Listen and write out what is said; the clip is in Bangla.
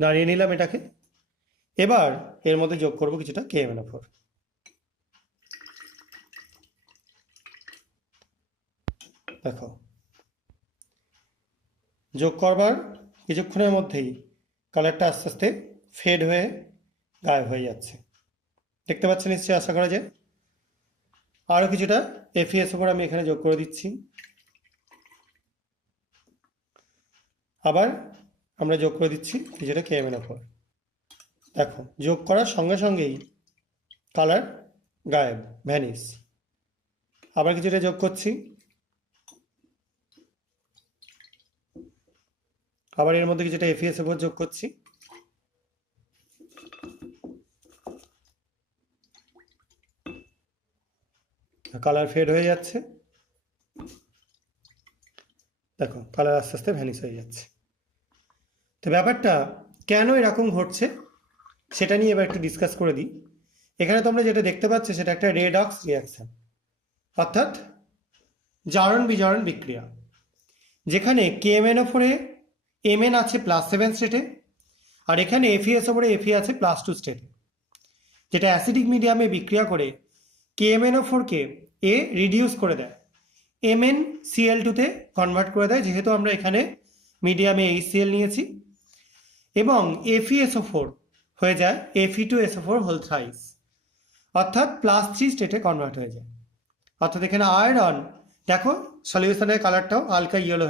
নাড়িয়ে নিলাম এটাকে। এবার এর মধ্যে যোগ করব কিছুটা KMnO4। দেখো যোগ করবার কিছুক্ষণের মধ্যেই কালারটা আস্তে আস্তে ফেড হয়ে গায়েব হয়ে যাচ্ছে, দেখতে পাচ্ছেন নিশ্চয়ই, আশা করা যায়। আরও কিছুটা FeSO4 আমি এখানে যোগ করে দিচ্ছি। আবার আমরা যোগ করে দিচ্ছি কিছুটা KMnO4। দেখো যোগ করার সঙ্গে সঙ্গেই কালার গায়েব, ভ্যানিশ। আবার কিছুটা যোগ করছি। আবার এর মধ্যে কিছুটা FeSO4 যোগ করছি। কালার ফেড হয়ে যাচ্ছে, দেখো কালার আস্তে আস্তে ভ্যানিশ হয়ে যাচ্ছে। তো ব্যাপারটা কেন এরকম ঘটছে সেটা নিয়ে এবার একটু ডিসকাস করে দিই। এখানে তোমরা যেটা দেখতে পাচ্ছ সেটা একটা রেডক্স রিয়াকশন, অর্থাৎ জারণ বিজারণ বিক্রিয়া, যেখানে KMnO4 এ Mn আছে +7 স্টেটে, আর এখানে FeSO4 এ Fe আছে +2 স্টেটে, যেটা অ্যাসিডিক মিডিয়ামে বিক্রিয়া করে KMnO4 কে এ রিডিউস করে দেয়, MnCl2 তে কনভার্ট করে দেয়, যেহেতু আমরা এখানে মিডিয়ামে HCl নিয়েছি, এবং FeSO4 হয়ে যায় Fe2SO4 হোল থ্রাইস, অর্থাৎ +3 স্টেটে কনভার্ট হয়ে যায়। অর্থাৎ এখানে আয়রন, দেখো সলিউশনের কালারটাও হালকা ইয়েলো হয়ে